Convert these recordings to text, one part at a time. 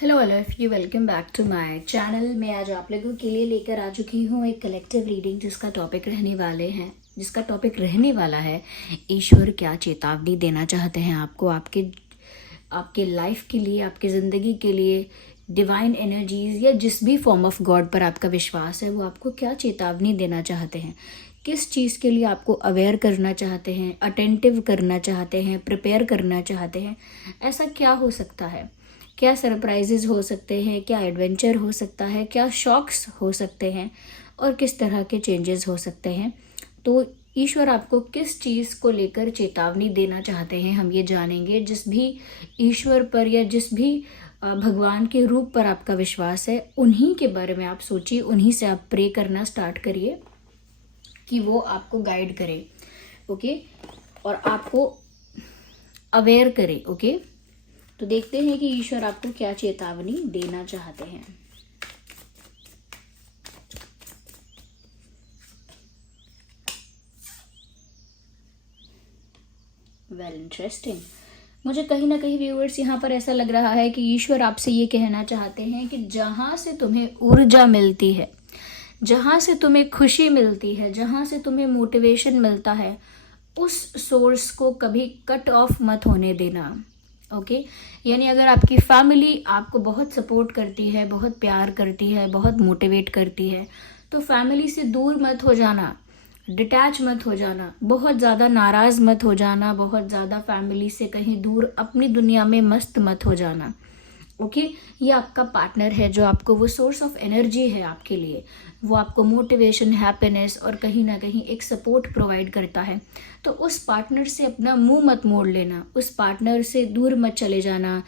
Hello all of you, welcome back to my channel. मैं आज आप लोगों के लिए लेकर आ चुकी हूँ एक कलेक्टिव रीडिंग जिसका टॉपिक रहने वाला है ईश्वर क्या चेतावनी देना चाहते हैं आपको, आपके लाइफ के लिए, आपकी ज़िंदगी के लिए। डिवाइन एनर्जीज या जिस भी फॉर्म ऑफ गॉड पर आपका विश्वास है वो आपको क्या चेतावनी देना चाहते हैं, किस चीज़ के लिए आपको अवेयर करना चाहते हैं, अटेंटिव करना चाहते हैं, प्रिपेयर करना चाहते हैं। ऐसा क्या हो सकता है, क्या सरप्राइजेज हो सकते हैं, क्या एडवेंचर हो सकता है, क्या शॉक्स हो सकते हैं और किस तरह के चेंजेस हो सकते हैं। तो ईश्वर आपको किस चीज़ को लेकर चेतावनी देना चाहते हैं हम ये जानेंगे। जिस भी ईश्वर पर या जिस भी भगवान के रूप पर आपका विश्वास है उन्हीं के बारे में आप सोचिए, उन्हीं से आप प्रे करना स्टार्ट करिए कि वो आपको गाइड करे, ओके, और आपको अवेयर करे, ओके। तो देखते हैं कि ईश्वर आपको क्या चेतावनी देना चाहते हैं। Well interesting. मुझे कहीं ना कहीं व्यूअर्स यहाँ पर ऐसा लग रहा है कि ईश्वर आपसे ये कहना चाहते हैं कि जहाँ से तुम्हें ऊर्जा मिलती है, जहाँ से तुम्हें खुशी मिलती है, जहाँ से तुम्हें मोटिवेशन मिलता है, उस सोर्स को कभी कट ऑफ मत होने देना, ओके। यानी अगर आपकी फैमिली आपको बहुत सपोर्ट करती है, बहुत प्यार करती है, बहुत मोटिवेट करती है, तो फैमिली से दूर मत हो जाना, डिटैच मत हो जाना, बहुत ज़्यादा नाराज़ मत हो जाना, बहुत ज़्यादा फैमिली से कहीं दूर अपनी दुनिया में मस्त मत हो जाना, ओके। ये आपका पार्टनर है जो आपको वो सोर्स ऑफ एनर्जी है आपके लिए, वो आपको मोटिवेशन, हैप्पीनेस और कहीं ना कहीं एक सपोर्ट प्रोवाइड करता है। तो उस पार्टनर से अपना मुंह मत मोड़ लेना, उस पार्टनर से दूर मत चले जाना,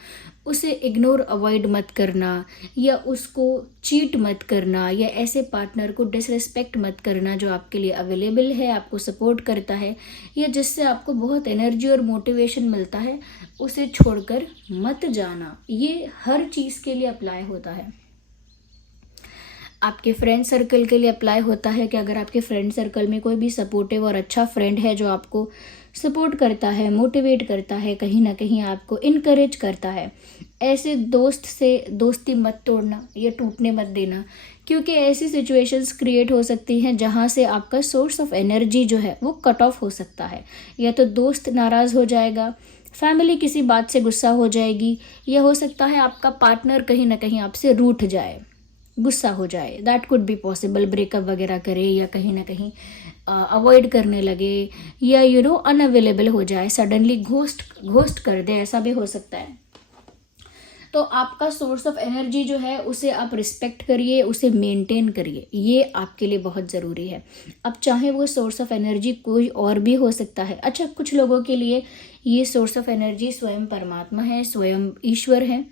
उसे इग्नोर अवॉइड मत करना या उसको चीट मत करना या ऐसे पार्टनर को डिसरिस्पेक्ट मत करना जो आपके लिए अवेलेबल है, आपको सपोर्ट करता है या जिससे आपको बहुत एनर्जी और मोटिवेशन मिलता है, उसे छोड़कर मत जाना। ये हर चीज़ के लिए अप्लाई होता है। आपके फ्रेंड सर्कल के लिए अप्लाई होता है कि अगर आपके फ्रेंड सर्कल में कोई भी सपोर्टिव और अच्छा फ्रेंड है जो आपको सपोर्ट करता है, मोटिवेट करता है, कहीं ना कहीं आपको इनकरेज करता है, ऐसे दोस्त से दोस्ती मत तोड़ना या टूटने मत देना, क्योंकि ऐसी सिचुएशंस क्रिएट हो सकती हैं जहाँ से आपका सोर्स ऑफ एनर्जी जो है वो कट ऑफ हो सकता है। या तो दोस्त नाराज़ हो जाएगा, फैमिली किसी बात से गुस्सा हो जाएगी, या हो सकता है आपका पार्टनर कहीं ना कहीं आपसे रूठ जाए, गुस्सा हो जाए। That could be possible, breakup वगैरह करे या कहीं ना कहीं अवॉइड करने लगे या अनअवेलेबल हो जाए, सडनली घोस्ट कर दे, ऐसा भी हो सकता है। तो आपका सोर्स ऑफ एनर्जी जो है उसे आप रिस्पेक्ट करिए, उसे मेंटेन करिए, ये आपके लिए बहुत ज़रूरी है। अब चाहे वो सोर्स ऑफ एनर्जी कोई और भी हो सकता है। अच्छा, कुछ लोगों के लिए ये सोर्स ऑफ एनर्जी स्वयं परमात्मा है, स्वयं ईश्वर है।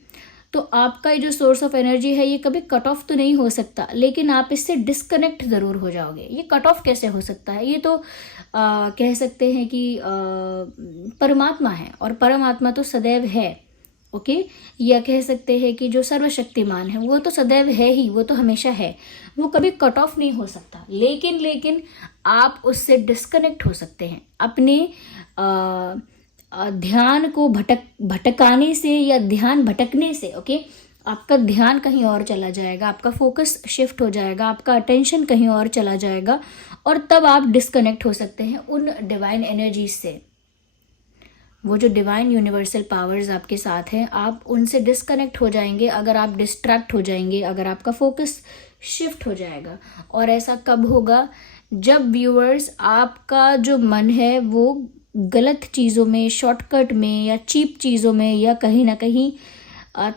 तो आपका जो सोर्स ऑफ एनर्जी है ये कभी कट ऑफ तो नहीं हो सकता, लेकिन आप इससे डिस्कनेक्ट ज़रूर हो जाओगे। ये कट ऑफ कैसे हो सकता है? ये तो कह सकते हैं कि परमात्मा है और परमात्मा तो सदैव है, ओके। या कह सकते हैं कि जो सर्वशक्तिमान है वो तो सदैव है ही, वो तो हमेशा है, वो कभी कट ऑफ नहीं हो सकता। लेकिन आप उससे डिस्कनेक्ट हो सकते हैं अपने ध्यान को भटकाने से या ध्यान भटकने से, ओके। आपका ध्यान कहीं और चला जाएगा, आपका फोकस शिफ्ट हो जाएगा, आपका अटेंशन कहीं और चला जाएगा और तब आप डिस्कनेक्ट हो सकते हैं उन डिवाइन एनर्जीज से। वो जो डिवाइन यूनिवर्सल पावर्स आपके साथ हैं, आप उनसे डिस्कनेक्ट हो जाएंगे अगर आप डिस्ट्रैक्ट हो जाएंगे, अगर आपका फोकस शिफ्ट हो जाएगा। और ऐसा कब होगा? जब व्यूअर्स आपका जो मन है वो गलत चीज़ों में, शॉर्टकट में या चीप चीज़ों में या कहीं ना कहीं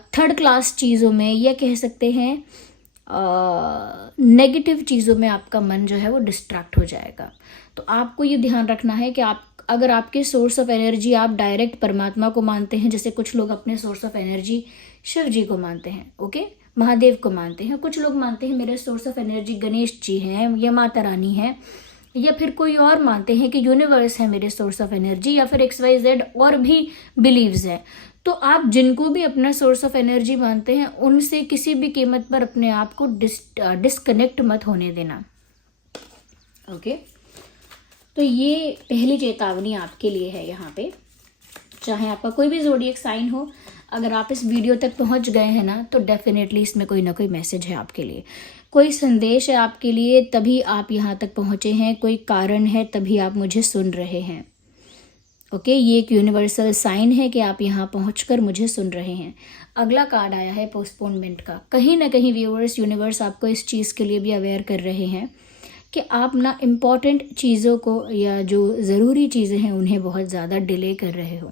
थर्ड क्लास चीज़ों में या कह सकते हैं नेगेटिव चीज़ों में आपका मन जो है वो डिस्ट्रैक्ट हो जाएगा। तो आपको ये ध्यान रखना है कि आप अगर आपके सोर्स ऑफ एनर्जी आप डायरेक्ट परमात्मा को मानते हैं, जैसे कुछ लोग अपने सोर्स ऑफ एनर्जी शिव जी को मानते हैं, ओके, महादेव को मानते हैं। कुछ लोग मानते हैं मेरे source of energy Ganesh ji हैं या माता रानी है, या फिर कोई और मानते हैं कि यूनिवर्स है मेरे सोर्स ऑफ एनर्जी, या फिर XYZ और भी बिलीव्स हैं। तो आप जिनको भी अपना सोर्स ऑफ एनर्जी मानते हैं उनसे किसी भी कीमत पर अपने आप को डिस्कनेक्ट मत होने देना, ओके। तो ये पहली चेतावनी आपके लिए है यहाँ पे। चाहे आपका कोई भी ज़ोडिएक साइन हो, अगर आप इस वीडियो तक पहुंच गए हैं ना, तो डेफिनेटली इसमें कोई ना कोई मैसेज है आपके लिए, कोई संदेश है आपके लिए, तभी आप यहाँ तक पहुँचे हैं, कोई कारण है तभी आप मुझे सुन रहे हैं। ओके, ये एक यूनिवर्सल साइन है कि आप यहाँ पहुँचकर मुझे सुन रहे हैं। अगला कार्ड आया है पोस्टपोनमेंट का। कहीं ना कहीं व्यूअर्स, यूनिवर्स आपको इस चीज़ के लिए भी अवेयर कर रहे हैं कि आप ना इम्पॉर्टेंट चीज़ों को या जो ज़रूरी चीज़ें हैं उन्हें बहुत ज़्यादा डिले कर रहे हो।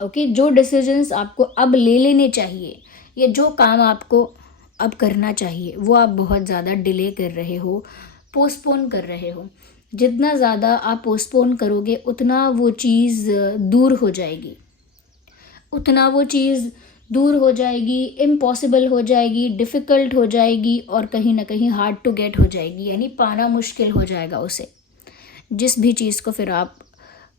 ओके, जो डिसीजंस आपको अब ले लेने चाहिए या जो काम आपको अब करना चाहिए वो आप बहुत ज़्यादा डिले कर रहे हो, पोस्टपोन कर रहे हो। जितना ज़्यादा आप पोस्टपोन करोगे उतना वो चीज़ दूर हो जाएगी, उतना वो चीज़ दूर हो जाएगी, इम्पॉसिबल हो जाएगी, डिफ़िकल्ट हो जाएगी और कहीं ना कहीं हार्ड टू गेट हो जाएगी, यानी पाना मुश्किल हो जाएगा उसे। जिस भी चीज़ को फिर आप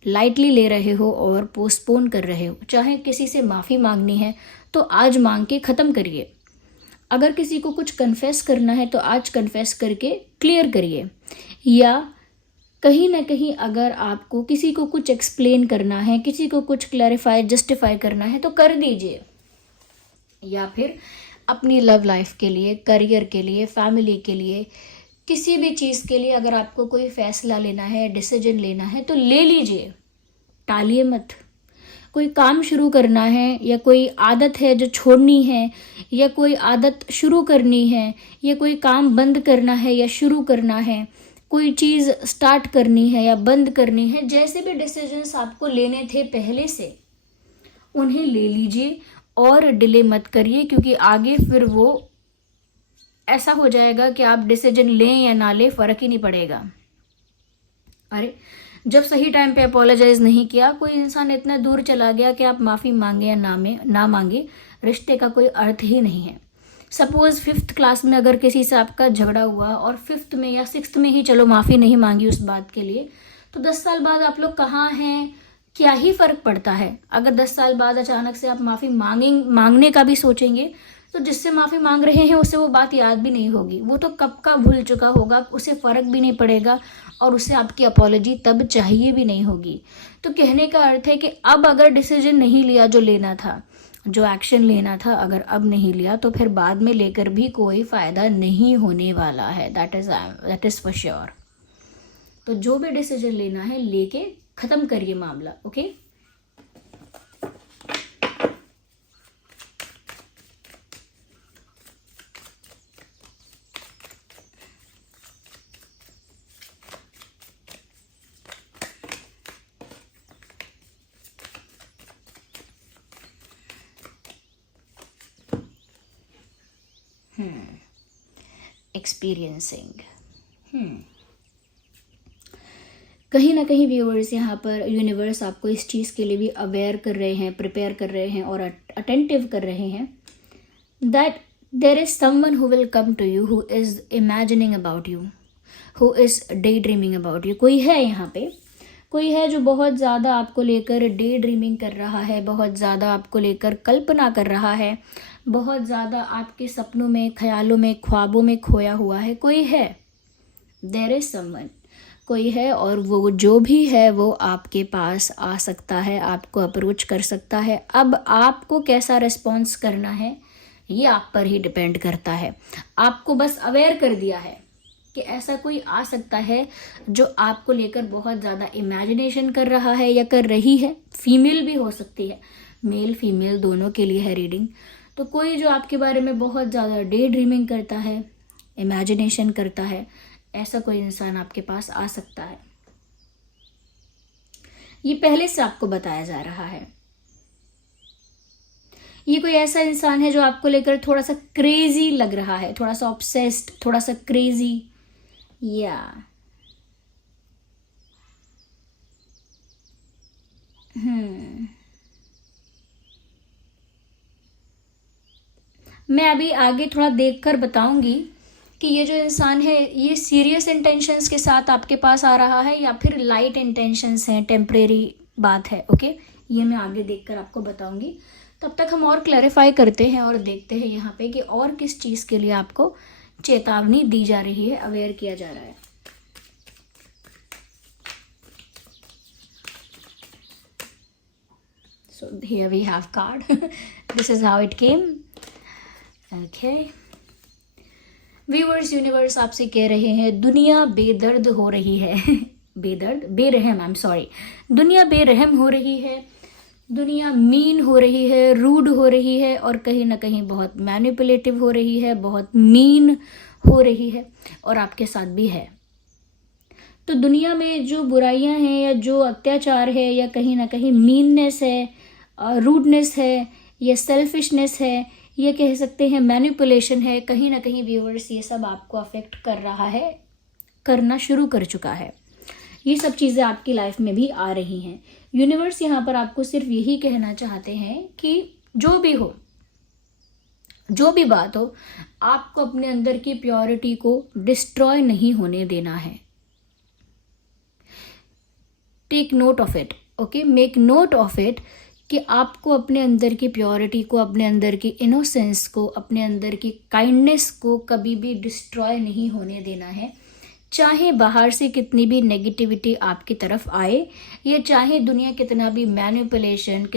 लाइटली ले रहे हो और पोस्टपोन कर रहे हो, चाहे किसी से माफ़ी मांगनी है तो आज मांग के ख़त्म करिए, अगर किसी को कुछ कन्फेस करना है तो आज कन्फेस करके क्लियर करिए, या कहीं ना कहीं अगर आपको किसी को कुछ एक्सप्लेन करना है, किसी को कुछ क्लैरिफाई जस्टिफाई करना है तो कर दीजिए, या फिर अपनी लव लाइफ के लिए, करियर के लिए, फैमिली के लिए, किसी भी चीज़ के लिए अगर आपको कोई फैसला लेना है, डिसीजन लेना है तो ले लीजिए, टालिए मत। कोई काम शुरू करना है या कोई आदत है जो छोड़नी है या कोई आदत शुरू करनी है या कोई काम बंद करना है या शुरू करना है, कोई चीज़ स्टार्ट करनी है या बंद करनी है, जैसे भी डिसीजंस आपको लेने थे पहले से उन्हें ले लीजिए और डिले मत करिए, क्योंकि आगे फिर वो ऐसा हो जाएगा कि आप डिसीजन लें या ना लें फ़र्क ही नहीं पड़ेगा। अरे जब सही टाइम पे अपोलोजाइज नहीं किया, कोई इंसान इतना दूर चला गया कि आप माफ़ी मांगे या ना मांगे, रिश्ते का कोई अर्थ ही नहीं है। सपोज़ 5th क्लास में अगर किसी से आपका झगड़ा हुआ और 5th में या 6th में ही चलो माफ़ी नहीं मांगी उस बात के लिए, तो 10 साल बाद आप लोग कहाँ हैं, क्या ही फ़र्क पड़ता है। अगर 10 साल बाद अचानक से आप माफ़ी मांगने का भी सोचेंगे तो जिससे माफ़ी मांग रहे हैं उसे वो बात याद भी नहीं होगी, वो तो कब का भूल चुका होगा, उसे फ़र्क भी नहीं पड़ेगा और उसे आपकी अपॉलॉजी तब चाहिए भी नहीं होगी। तो कहने का अर्थ है कि अब अगर डिसीजन नहीं लिया जो लेना था, जो एक्शन लेना था, अगर अब नहीं लिया तो फिर बाद में लेकर भी कोई फ़ायदा नहीं होने वाला है। That is for sure. तो जो भी डिसीजन लेना है लेके ख़त्म करिए मामला। Okay, experiencing. कहीं ना कहीं व्यूअर्स, यहाँ पर यूनिवर्स आपको इस चीज़ के लिए भी अवेयर कर रहे हैं, प्रिपेयर कर रहे हैं और अटेंटिव कर रहे हैं that there is someone who will come to you, who is imagining about you, who is day dreaming about you. कोई है यहाँ पे, कोई है जो बहुत ज़्यादा आपको लेकर डे ड्रीमिंग कर रहा है, बहुत ज़्यादा आपको लेकर कल्पना कर रहा है, बहुत ज़्यादा आपके सपनों में, ख्यालों में, ख्वाबों में खोया हुआ है। कोई है, देयर इज़ समवन, कोई है, और वो जो भी है वो आपके पास आ सकता है, आपको अप्रोच कर सकता है। अब आपको कैसा रिस्पॉन्स करना है ये आप पर ही डिपेंड करता है। आपको बस अवेयर कर दिया है कि ऐसा कोई आ सकता है जो आपको लेकर बहुत ज़्यादा इमेजिनेशन कर रहा है या कर रही है। फीमेल भी हो सकती है, मेल फीमेल दोनों के लिए है रीडिंग। तो कोई जो आपके बारे में बहुत ज़्यादा डे ड्रीमिंग करता है, इमेजिनेशन करता है, ऐसा कोई इंसान आपके पास आ सकता है। ये पहले से आपको बताया जा रहा है। ये कोई ऐसा इंसान है जो आपको लेकर थोड़ा सा क्रेजी लग रहा है, थोड़ा सा ऑब्सेस्ड, थोड़ा सा क्रेजी, या मैं अभी आगे थोड़ा देखकर बताऊंगी कि ये जो इंसान है ये सीरियस इंटेंशंस के साथ आपके पास आ रहा है या फिर लाइट इंटेंशंस हैं, टेम्परेरी बात है। ओके, ये मैं आगे देखकर आपको बताऊंगी। तब तक हम और क्लैरिफाई करते हैं और देखते हैं यहाँ पे कि और किस चीज़ के लिए आपको चेतावनी दी जा रही है, अवेयर किया जा रहा है। So here we have card. This is how it came. Okay. Viewers, universe आपसे कह रहे हैं दुनिया बेदर्द हो रही है. बेरहम, आई एम सॉरी. दुनिया बेरहम हो रही है, दुनिया मीन हो रही है, रूड हो रही है और कहीं ना कहीं बहुत मैनिपुलेटिव हो रही है, बहुत मीन हो रही है और आपके साथ भी है. तो दुनिया में जो बुराइयां हैं या जो अत्याचार है या कहीं ना कहीं मीननेस है, रूडनेस है या सेल्फिशनेस है, ये कह सकते हैं मैनिपुलेशन है, कहीं ना कहीं व्यूअर्स ये सब आपको अफेक्ट कर रहा है, करना शुरू कर चुका है. ये सब चीज़ें आपकी लाइफ में भी आ रही हैं. यूनिवर्स यहाँ पर आपको सिर्फ यही कहना चाहते हैं कि जो भी हो, जो भी बात हो, आपको अपने अंदर की प्योरिटी को डिस्ट्रॉय नहीं होने देना है. Take note of it, okay, make note of it कि आपको अपने अंदर की प्योरिटी को, अपने अंदर की इनोसेंस को, अपने अंदर की काइंडनेस को कभी भी डिस्ट्रॉय नहीं होने देना है. चाहे बाहर से कितनी भी नेगेटिविटी आपकी तरफ आए या चाहे दुनिया कितना भी मैनिपुलेशन,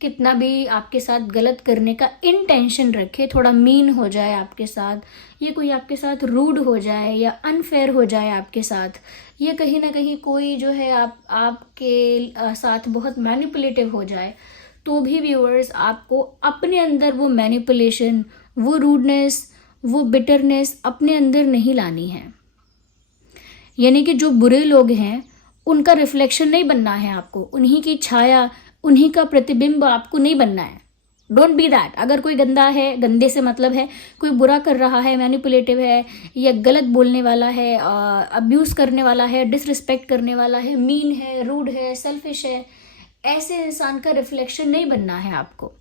कितना भी आपके साथ गलत करने का इंटेंशन रखे, थोड़ा मीन हो जाए आपके साथ, ये कोई आपके साथ रूड हो जाए या अनफेयर हो जाए आपके साथ, ये कहीं ना कहीं कोई जो है आपके साथ बहुत मैनिपुलेटिव हो जाए, तो भी व्यूअर्स आपको अपने अंदर वो मैनिपुलेशन, वो रूडनेस, वो बिटरनेस अपने अंदर नहीं लानी है. यानी कि जो बुरे लोग हैं उनका रिफ्लेक्शन नहीं बनना है आपको, उन्हीं की छाया, उन्हीं का प्रतिबिंब आपको नहीं बनना है. Don't be that. अगर कोई गंदा है, गंदे से मतलब है कोई बुरा कर रहा है, मैनिपुलेटिव है या गलत बोलने वाला है, अब्यूज़ करने वाला है, डिसरिस्पेक्ट करने वाला है, मीन है, रूड है, सेल्फिश है, ऐसे इंसान का रिफ्लेक्शन नहीं बनना है आपको.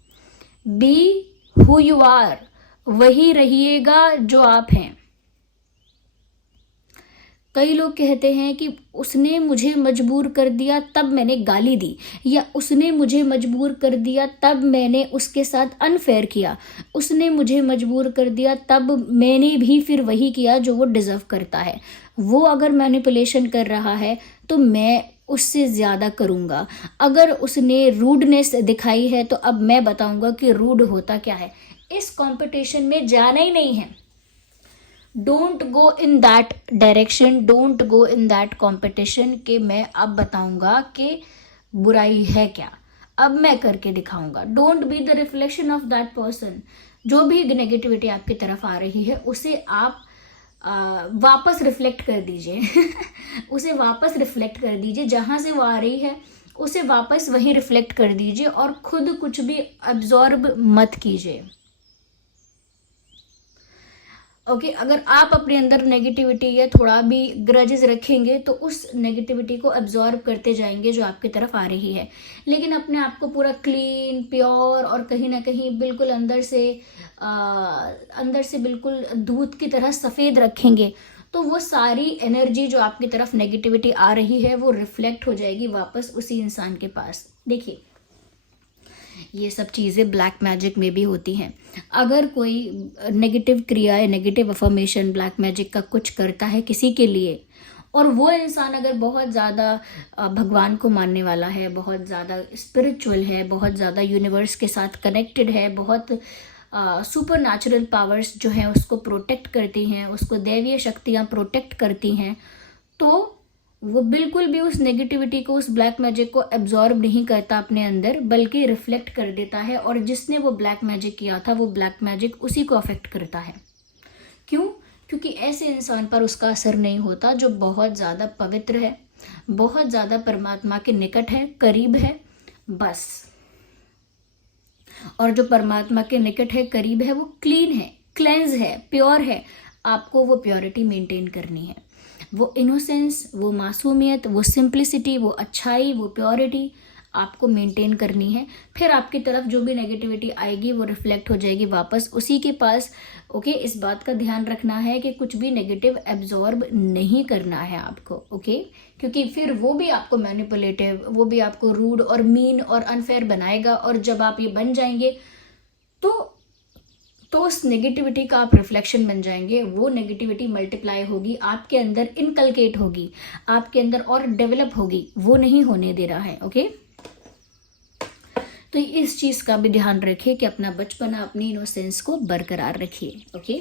बी हु यू आर, वही रहिएगा जो आप हैं. कई लोग कहते हैं कि उसने मुझे मजबूर कर दिया तब मैंने गाली दी, या उसने मुझे मजबूर कर दिया तब मैंने उसके साथ अनफेयर किया, उसने मुझे मजबूर कर दिया तब मैंने भी फिर वही किया जो वो डिज़र्व करता है. वो अगर मैनिपुलेशन कर रहा है तो मैं उससे ज़्यादा करूँगा. अगर उसने रूडनेस दिखाई है तो अब मैं बताऊँगा कि रूड होता क्या है. इस कंपटीशन में जाना ही नहीं है. Don't go in that direction, don't go in that competition कि मैं अब बताऊंगा कि बुराई है क्या, अब मैं करके दिखाऊंगा. Don't be the reflection of that person. जो भी नेगेटिविटी आपकी तरफ आ रही है उसे आप वापस रिफ्लेक्ट कर दीजिए. उसे वापस रिफ्लेक्ट कर दीजिए, जहाँ से वो आ रही है उसे वापस वहीं रिफ्लेक्ट कर दीजिए और खुद कुछ भी अब्जॉर्ब मत कीजिए. ओके, अगर आप अपने अंदर नेगेटिविटी या थोड़ा भी ग्रजेस रखेंगे तो उस नेगेटिविटी को एब्जॉर्ब करते जाएंगे जो आपकी तरफ आ रही है. लेकिन अपने आप को पूरा क्लीन, प्योर और कहीं ना कहीं बिल्कुल अंदर से बिल्कुल दूध की तरह सफ़ेद रखेंगे तो वो सारी एनर्जी जो आपकी तरफ नेगेटिविटी आ रही है वो रिफ्लेक्ट हो जाएगी वापस उसी इंसान के पास. देखिए, ये सब चीज़ें ब्लैक मैजिक में भी होती हैं. अगर कोई नेगेटिव क्रिया है, नेगेटिव अफर्मेशन ब्लैक मैजिक का कुछ करता है किसी के लिए, और वो इंसान अगर बहुत ज़्यादा भगवान को मानने वाला है, बहुत ज़्यादा स्पिरिचुअल है, बहुत ज़्यादा यूनिवर्स के साथ कनेक्टेड है, बहुत सुपर नेचुरल पावर्स जो हैं उसको प्रोटेक्ट करती हैं, उसको दैवीय शक्तियाँ प्रोटेक्ट करती हैं, तो वो बिल्कुल भी उस नेगेटिविटी को, उस ब्लैक मैजिक को एब्जॉर्ब नहीं करता अपने अंदर, बल्कि रिफ्लेक्ट कर देता है. और जिसने वो ब्लैक मैजिक किया था वो ब्लैक मैजिक उसी को अफेक्ट करता है. क्यों? क्योंकि ऐसे इंसान पर उसका असर नहीं होता जो बहुत ज़्यादा पवित्र है, बहुत ज़्यादा परमात्मा के निकट है, करीब है, बस. और जो परमात्मा के निकट है, करीब है, वो क्लीन है, क्लेंज है, प्योर है. आपको वो प्योरिटी मेंटेन करनी है. वो इनोसेंस, वो मासूमियत, वो सिंप्लिसिटी, वो अच्छाई, वो प्योरिटी आपको मेंटेन करनी है. फिर आपकी तरफ जो भी नेगेटिविटी आएगी वो रिफ्लेक्ट हो जाएगी वापस उसी के पास. ओके, इस बात का ध्यान रखना है कि कुछ भी नेगेटिव एब्जॉर्ब नहीं करना है आपको. ओके, क्योंकि फिर वो भी आपको मैनिपुलेटिव, वो भी आपको रूड और मीन और अनफेयर बनाएगा. और जब आप ये बन जाएंगे तो तो उस नेगेटिविटी का आप रिफ्लेक्शन बन जाएंगे, वो नेगेटिविटी मल्टीप्लाई होगी, आपके अंदर इनकलकेट होगी, आपके अंदर और डेवलप होगी, वो नहीं होने दे रहा है। ओके, तो इस चीज़ का भी ध्यान रखिए कि अपना बचपना, अपनी इनोसेंस को बरकरार रखिए। ओके,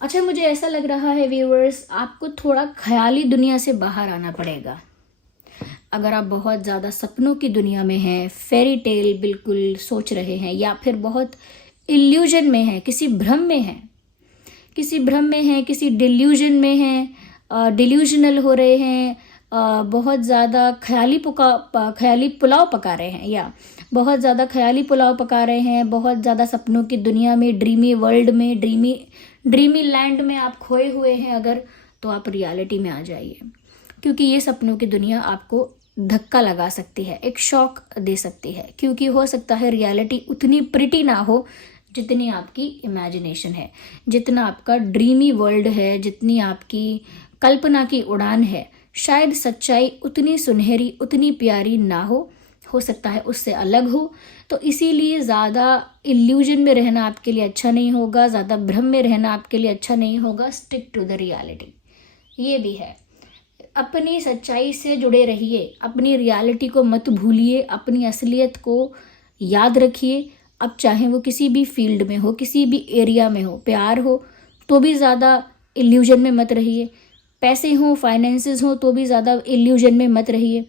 अच्छा, मुझे ऐसा लग रहा है व्यूअर्स, आपको थोड़ा ख्याली दुनिया से बाहर आना पड़ेगा। अगर आप बहुत ज़्यादा सपनों की दुनिया में हैं, फेरी टेल बिल्कुल सोच रहे हैं, या फिर बहुत इल्यूजन में हैं, किसी भ्रम में हैं, किसी भ्रम में हैं, किसी डिल्यूजन में हैं, डिल्यूजनल हो रहे हैं, बहुत ज़्यादा ख्याली पुलाव पका रहे हैं, या बहुत ज़्यादा ख्याली पुलाव पका रहे हैं, बहुत ज़्यादा सपनों की दुनिया में, ड्रीमी वर्ल्ड में, ड्रीमी लैंड में आप खोए हुए हैं अगर, तो आप रियलिटी में आ जाइए, क्योंकि ये सपनों की दुनिया आपको धक्का लगा सकती है, एक शॉक दे सकती है, क्योंकि हो सकता है रियलिटी उतनी प्रिटी ना हो जितनी आपकी इमेजिनेशन है, जितना आपका ड्रीमी वर्ल्ड है, जितनी आपकी कल्पना की उड़ान है, शायद सच्चाई उतनी सुनहरी, उतनी प्यारी ना हो सकता है उससे अलग हो। तो इसीलिए ज़्यादा इल्यूजन में रहना आपके लिए अच्छा नहीं होगा, ज़्यादा भ्रम में रहना आपके लिए अच्छा नहीं होगा। स्टिक टू द रियलिटी, ये भी है। अपनी सच्चाई से जुड़े रहिए, अपनी रियलिटी को मत भूलिए, अपनी असलियत को याद रखिए। अब चाहे वो किसी भी फील्ड में हो, किसी भी एरिया में हो, प्यार हो तो भी ज़्यादा इल्यूजन में मत रहिए, पैसे हो, फाइनेंसेस हो तो भी ज़्यादा इल्यूजन में मत रहिए,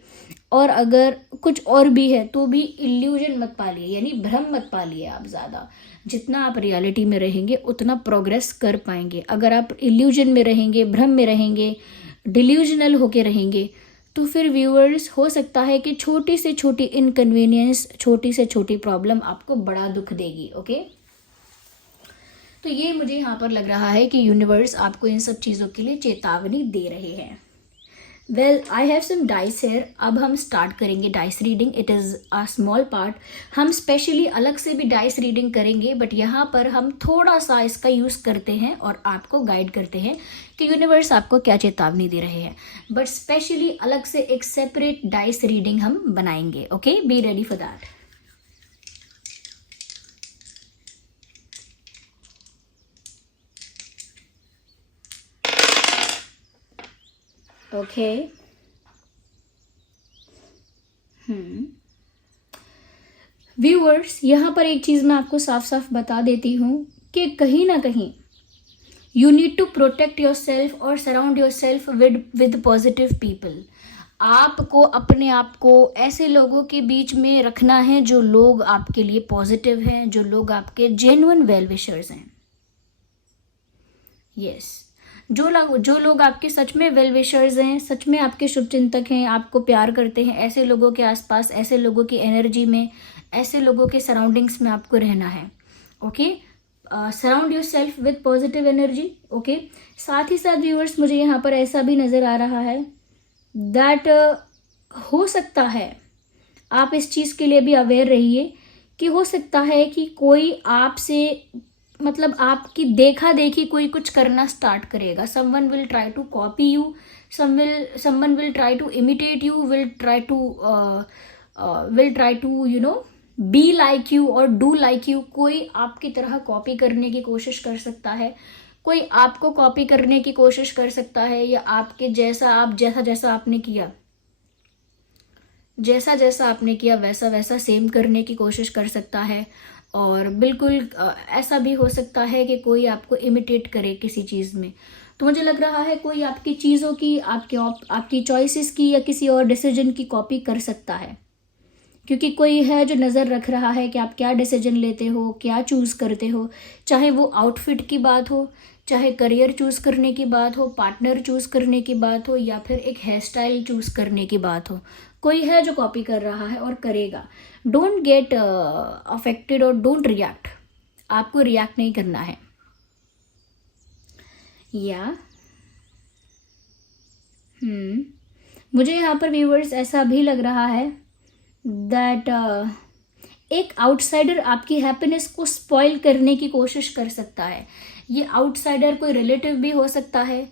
और अगर कुछ और भी है तो भी इल्यूजन मत पालिए, यानी भ्रम मत पालिए आप ज़्यादा। जितना आप रियलिटी में रहेंगे उतना प्रोग्रेस कर पाएंगे। अगर आप इल्यूजन में रहेंगे, भ्रम में रहेंगे, डिल्यूजनल होके रहेंगे, तो फिर व्यूअर्स हो सकता है कि छोटी से छोटी इनकन्वीनियंस, छोटी से छोटी प्रॉब्लम आपको बड़ा दुख देगी। ओके, तो ये मुझे यहाँ पर लग रहा है कि यूनिवर्स आपको इन सब चीज़ों के लिए चेतावनी दे रहे हैं। Well, I have some dice here. अब हम स्टार्ट करेंगे dice reading. It is a small part. हम स्पेशली अलग से भी डाइस रीडिंग करेंगे, बट यहाँ पर हम थोड़ा सा इसका यूज़ करते हैं और आपको गाइड करते हैं कि यूनिवर्स आपको क्या चेतावनी दे रहे हैं। बट स्पेशली अलग से एक सेपरेट डाइस रीडिंग हम बनाएंगे। Okay, be ready for that. Okay, viewers, यहाँ पर एक चीज़ मैं आपको साफ साफ बता देती हूँ कि कहीं ना कहीं you need to protect yourself और surround yourself with positive people. आपको अपने आप को ऐसे लोगों के बीच में रखना है जो लोग आपके लिए पॉजिटिव हैं, जो लोग आपके जेन्युइन वेल विशर्स हैं। यस, जो लोग आपके सच में वेल विशर्स हैं, सच में आपके शुभचिंतक हैं, आपको प्यार करते हैं, ऐसे लोगों के आसपास, ऐसे लोगों की एनर्जी में, ऐसे लोगों के सराउंडिंग्स में आपको रहना है। Okay, surround yourself with positive energy. Okay, साथ ही साथ व्यूअर्स, मुझे यहाँ पर ऐसा भी नज़र आ रहा है दैट हो सकता है, आप इस चीज़ के लिए भी अवेयर रहिए कि हो सकता है कि कोई आपसे, मतलब आपकी देखा देखी कोई कुछ करना स्टार्ट करेगा। Someone will try to copy you, someone will try to imitate you, will try to you know be like you और डू लाइक यू। कोई आपकी तरह कॉपी करने की कोशिश कर सकता है, कोई आपको कॉपी करने की कोशिश कर सकता है, या आपके जैसा, आप जैसा जैसा आपने किया, जैसा जैसा आपने किया वैसा वैसा सेम करने की कोशिश कर सकता है। और बिल्कुल ऐसा भी हो सकता है कि कोई आपको इमिटेट करे किसी चीज़ में। तो मुझे लग रहा है कोई आपकी चीज़ों की, आपकी चॉइसेस की या किसी और डिसीजन की कॉपी कर सकता है, क्योंकि कोई है जो नज़र रख रहा है कि आप क्या डिसीजन लेते हो, क्या चूज़ करते हो। चाहे वो आउटफिट की बात हो, चाहे करियर चूज़ करने की बात हो, पार्टनर चूज़ करने की बात हो, या फिर एक हेयर स्टाइल चूज़ करने की बात हो, कोई है जो कॉपी कर रहा है और करेगा। डोंट गेट अफेक्टेड और डोंट रिएक्ट। आपको रिएक्ट नहीं करना है। या मुझे यहाँ पर व्यूअर्स ऐसा भी लग रहा है दैट एक आउटसाइडर आपकी हैप्पीनेस को स्पॉइल करने की कोशिश कर सकता है। ये आउटसाइडर कोई रिलेटिव भी हो सकता है,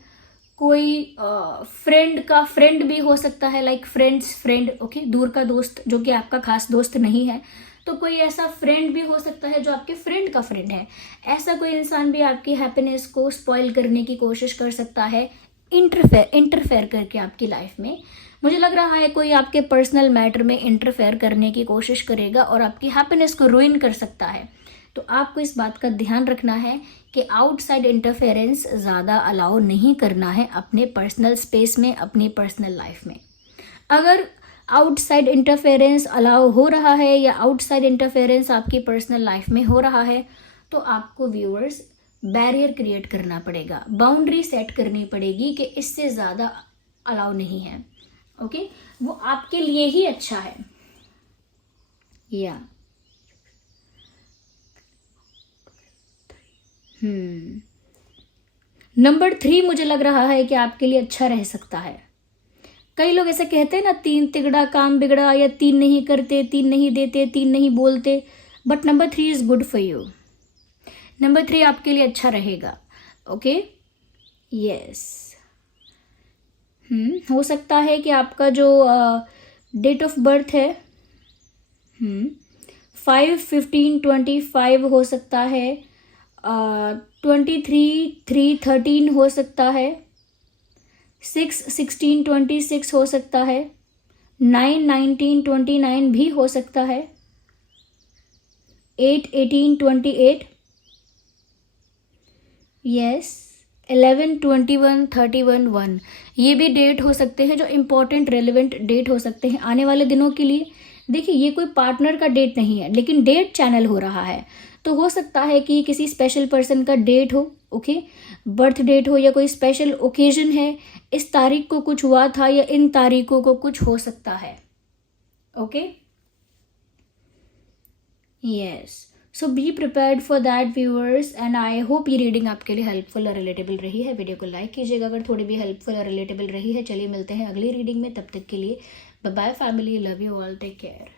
कोई फ्रेंड का फ्रेंड भी हो सकता है, लाइक फ्रेंड्स फ्रेंड। ओके, दूर का दोस्त जो कि आपका खास दोस्त नहीं है, तो कोई ऐसा फ्रेंड भी हो सकता है जो आपके फ्रेंड का फ्रेंड है, ऐसा कोई इंसान भी आपकी हैप्पीनेस को स्पॉइल करने की कोशिश कर सकता है, इंटरफेयर करके आपकी लाइफ में। मुझे लग रहा है कोई आपके पर्सनल मैटर में इंटरफेयर करने की कोशिश करेगा और आपकी हैप्पीनेस को रुइन कर सकता है। तो आपको इस बात का ध्यान रखना है कि आउटसाइड इंटरफेरेंस ज़्यादा अलाउ नहीं करना है अपने पर्सनल स्पेस में, अपनी पर्सनल लाइफ में। अगर आउटसाइड इंटरफेरेंस अलाउ हो रहा है या आउटसाइड इंटरफेरेंस आपकी पर्सनल लाइफ में हो रहा है, तो आपको व्यूअर्स बैरियर क्रिएट करना पड़ेगा, बाउंड्री सेट करनी पड़ेगी कि इससे ज़्यादा अलाउ नहीं है। ओके, वो आपके लिए ही अच्छा है। या नंबर 3 मुझे लग रहा है कि आपके लिए अच्छा रह सकता है। कई लोग ऐसे कहते हैं ना, 3 तिगड़ा काम बिगड़ा, या 3 नहीं करते, 3 नहीं देते, 3 नहीं बोलते, but number 3 is good for you. Number 3 आपके लिए अच्छा रहेगा। Okay, yes. हो सकता है कि आपका जो डेट ऑफ बर्थ है 5/15/25 हो सकता है, 23/3/13 हो सकता है, 6/16/26 हो सकता है, 9/19/29 भी हो सकता है, 8/18/28, यस, 11/21/31 ये भी डेट हो सकते हैं जो इम्पोर्टेंट रेलिवेंट डेट हो सकते हैं आने वाले दिनों के लिए। देखिए, ये कोई पार्टनर का डेट नहीं है, लेकिन डेट चैनल हो रहा है, तो हो सकता है कि किसी स्पेशल पर्सन का डेट हो, ओके, बर्थ डेट हो, या कोई स्पेशल ओकेजन है, इस तारीख को कुछ हुआ था या इन तारीखों को कुछ हो सकता है। Okay, yes. So be prepared for that viewers, and I hope ये रीडिंग आपके लिए हेल्पफुल और रिलेटेबल रही है। वीडियो को लाइक कीजिएगा अगर थोड़ी भी हेल्पफुल और रिलेटेबल रही है। चलिए मिलते हैं अगली रीडिंग में, तब तक के लिए bye bye family, love you all, take care.